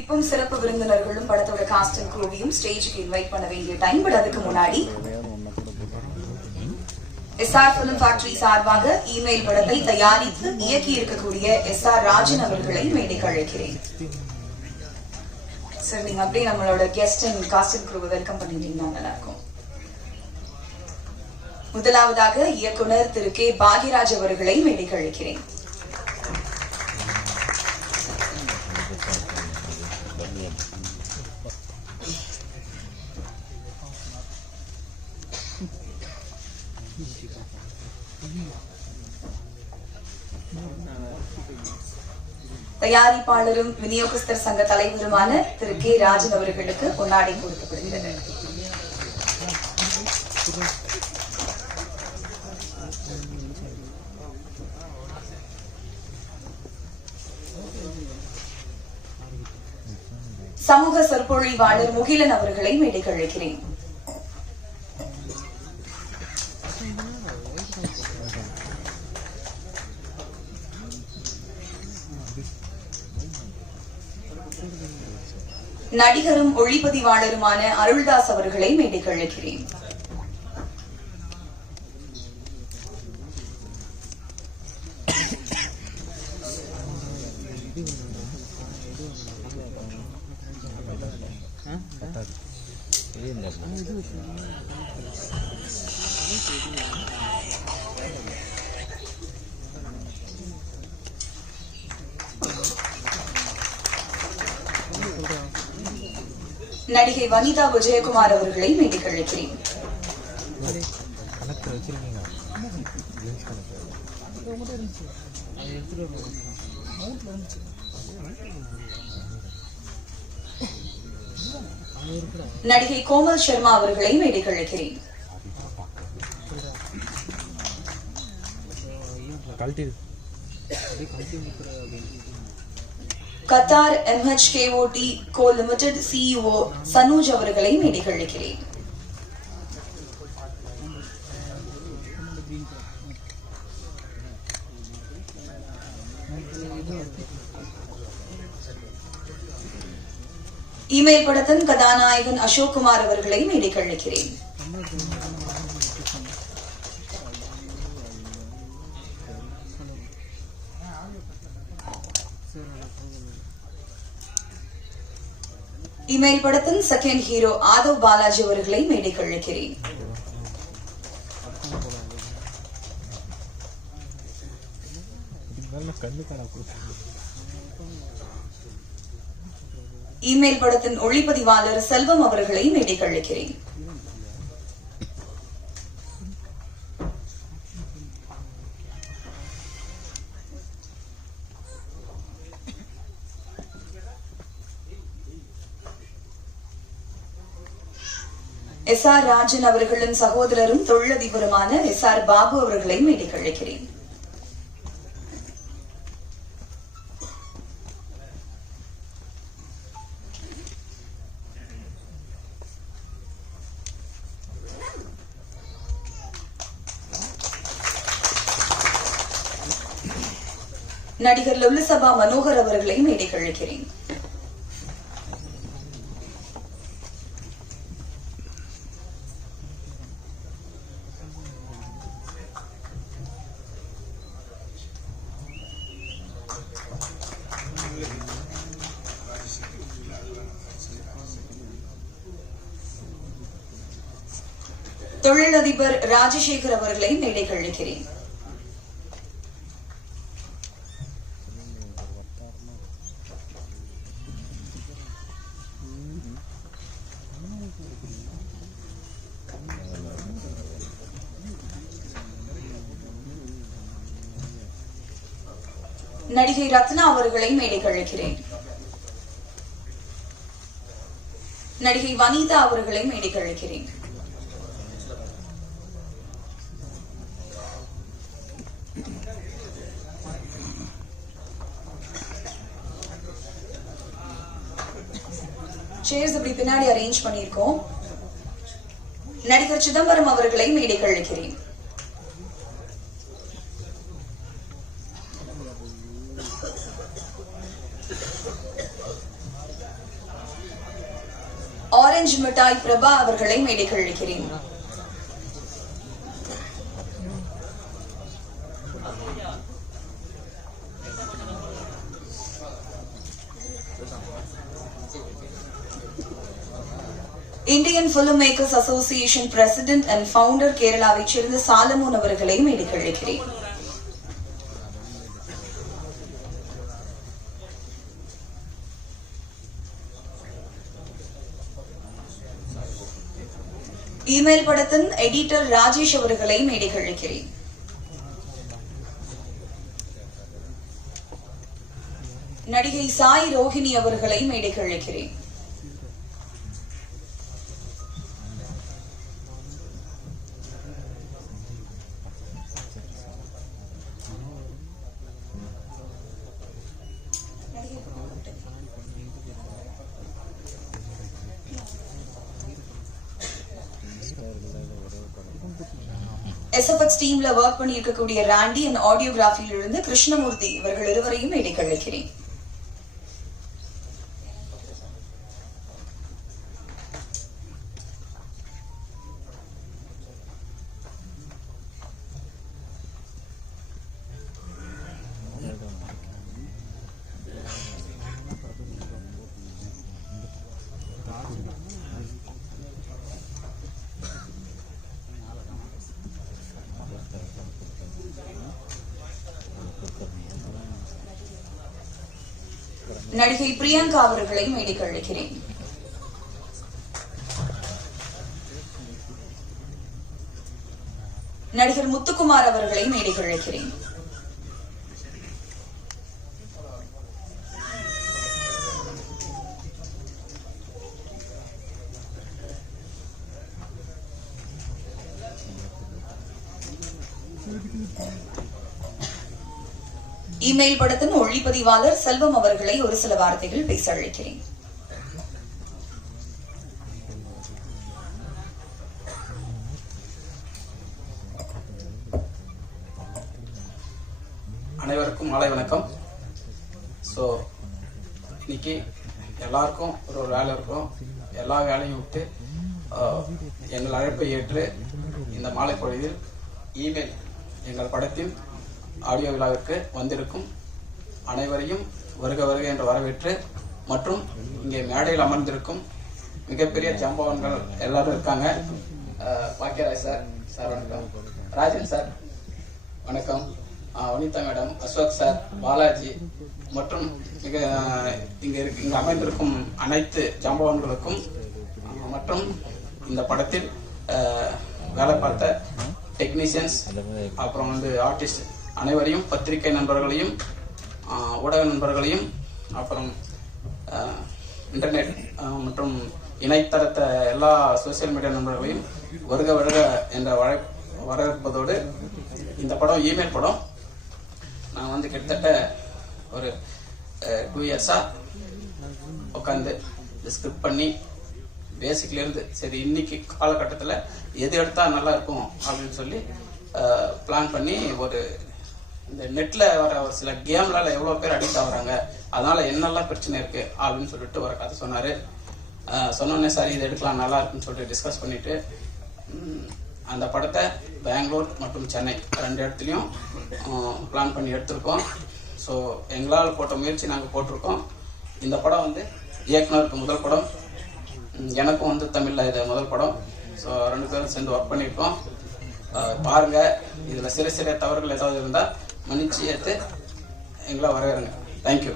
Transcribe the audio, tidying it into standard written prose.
இப்போ சிறப்பு விருந்தினர்களும் படத்தோட காஸ்ட் அண்ட் க்ரூவையும் ஸ்டேஜுக்கு இன்வைட் பண்ண வேண்டிய டைம். பட் அதுக்கு முன்னாடி எஸ்ஆர் பிலிம் ஃபேக்டரி சார்பாக இமெயில் படத்தை தயாரித்து இயக்கி இருக்கக்கூடிய எஸ்ஆர் ராஜன் அவர்களை மேடைக்கு அழைக்கிறேன். சார், நீங்க அப்படியே நம்மளோட கெஸ்ட் அண்ட் காஸ்ட் அண்ட் க்ரூவை வெல்கம் பண்ணிட்டீங்கன்னா நல்லா இருக்கும். முதலாவதாக இயக்குனர் திரு கே பாகிராஜ் அவர்களை மேடைக்கு அழைக்கிறேன். தயாரிப்பாளரும் விநியோகஸ்தர் சங்க தலைவருமான திரு கே ராஜன் அவர்களுக்கு பொன்னாடை கொடுக்கப்படுகிறது. சமூக சொற்பொழிவாளர் முகிலன் அவர்களை மேடைக்கு அழைக்கிறேன். நடிகரும் ஒளிப்பதிவாளருமான அருள்தாஸ் அவர்களை மேடைக்கு அழைக்கிறேன். நடிகை வனிதா விஜயகுமார் அவர்களை மேடைக்கு அழைக்கிறேன். நடிகை கோமல் சர்மா அவர்களை மேடைக்கு அழைக்கிறேன். Qatar MHKOT Co Limited CEO சனூஜ் அவர்களை மேடைக்கு அழைக்கிறேன். இமெயில் படத்தின் கதாநாயகன் அசோக் குமார் அவர்களை மேடைக்கு அழைக்கிறேன். இமெயில் படத்தின் செகண்ட் ஹீரோ ஆதவ் பாலாஜி அவர்களை மேடைக்கு அழைக்கிறேன். இமெயில் படத்தின் ஒளிப்பதிவாளர் செல்வம் அவர்களை மேடைக்கு அழைக்கிறேன். எஸ்ஆர் ராஜன் அவர்களின் சகோதரரும் தொழிலதிபருமான எஸ்ஆர் பாபு அவர்களை மேடைக்கு அழைக்கிறேன். நடிகர் லொல்லுசபா மனோகர் அவர்களை மேடைக்கு அழைக்கிறேன். தொழிலதிபர் ராஜசேகர் அவர்களை மேடைக்கு அழைக்கிறேன். நடிகை ரத்னா அவர்களை மேடைக்கு அழைக்கிறேன். நடிகை வனிதா அவர்களை மேடைக்கு அழைக்கிறேன். சேர்ஸ் அப்படி பின்னாடி அரேஞ்ச் பண்ணியிருக்கோம். நடிகர் சிதம்பரம் அவர்களை மேடைக்கு அழைக்கிறேன். ஆரஞ்சு மிட்டாய் பிரபா அவர்களை மேடைக்கு அழைக்கிறேன். Indian film makers association president and founder கேரளாவை சேர்ந்த சாலமோன் அவர்களை மேடைக்கு அழைக்கிறேன். இமெயில் படத்தின் எடிட்டர் ராஜேஷ் அவர்களை மேடைக்கு அழைக்கிறேன். நடிகை சாய் ரோஹிணி அவர்களை மேடைக்கு அழைக்கிறேன். SFX டீம்ல ஒர்க் பண்ணி இருக்கக்கூடிய ராண்டி அண்ட் ஆடியோகிராஃபியில் இருந்து கிருஷ்ணமூர்த்தி இவர்கள் இருவரையும் மேடைக்கு அழைக்கிறேன். நடிகை பிரியங்கா அவர்களை மேடைக்கு அழைக்கிறேன். நடிகர் முத்துக்குமார் அவர்களை மேடைக்கு அழைக்கிறேன். இமெயில் படத்தின் ஒளிப்பதிவாளர் செல்வம் அவர்களை ஒரு சில வார்த்தைகள் பேச அழைக்கிறேன். அனைவருக்கும் மாலை வணக்கம். ஸோ இன்னைக்கு எல்லாருக்கும் ஒரு வேலை இருக்கும். எல்லா வேலையும் விட்டு எங்கள் அழைப்பை ஏற்று இந்த மாலை பொழுதில் இமெயில் எங்கள் படத்தின் ஆடியோ விழாவிற்கு வந்திருக்கும் அனைவரையும் வருக வருக என்று வரவேற்று, மற்றும் இங்கே மேடையில் அமர்ந்திருக்கும் மிகப்பெரிய ஜாம்பவான்கள் எல்லாரும் இருக்காங்க. பாக்கியராஜ் சார், வணக்கம். ராஜன் சார் வணக்கம். வனிதா மேடம், அசோக் சார், பாலாஜி மற்றும் இங்கு அமைந்திருக்கும் அனைத்து ஜாம்பவான்களுக்கும் மற்றும் இந்த படத்தில் வேலை பார்த்த டெக்னீஷியன்ஸ், அப்புறம் ஆர்டிஸ்ட் அனைவரையும், பத்திரிகை நண்பர்களையும், ஊடக நண்பர்களையும், அப்புறம் இன்டர்நெட் மற்றும் இணையதளத்த எல்லா சோசியல் மீடியா நண்பர்களையும் வருக வருக என்ற வரவேற்பதோடு, இந்த படம் இமெயில் படம். நான் கிட்டத்தட்ட ஒரு 2 இயர்ஸா உட்காந்து ஸ்கிரிப்ட் பண்ணி பேசிக்லேருந்து சரி இன்னைக்கு காலகட்டத்தில் எது எடுத்தா நல்லா இருக்கும் அப்படின்னு சொல்லி பிளான் பண்ணி, ஒரு இந்த நெட்ல வர ஒரு சில கேம்லால எவ்வளவு பேர் அடிக்ட் ஆகுறாங்க, அதனால என்னெல்லாம் பிரச்சனை இருக்கு அப்படின்னு சொல்லிட்டு ஒரு கதை சொன்னாரு. சொன்னோடனே சரி இது எடுக்கலாம் நல்லா இருக்குன்னு சொல்லிட்டு டிஸ்கஸ் பண்ணிட்டு அந்த படத்தை பெங்களூர் மற்றும் சென்னை 2 இடத்துலையும் பிளான் பண்ணி எடுத்திருக்கோம். ஸோ எங்களால் போட்ட முயற்சி நாங்கள் போட்டிருக்கோம். இந்த படம் இயக்குனருக்கு முதல் படம், எனக்கும் தமிழில் இது முதல் படம். ஸோ 2 பேரும் சேர்ந்து ஒர்க் பண்ணியிருக்கோம். பாருங்க, இதில் சிறு சிறு தவறுகள் ஏதாவது இருந்தால் மன்னிச்சு ஏற்று எங்களை வரவேறுங்க. தேங்க்யூ.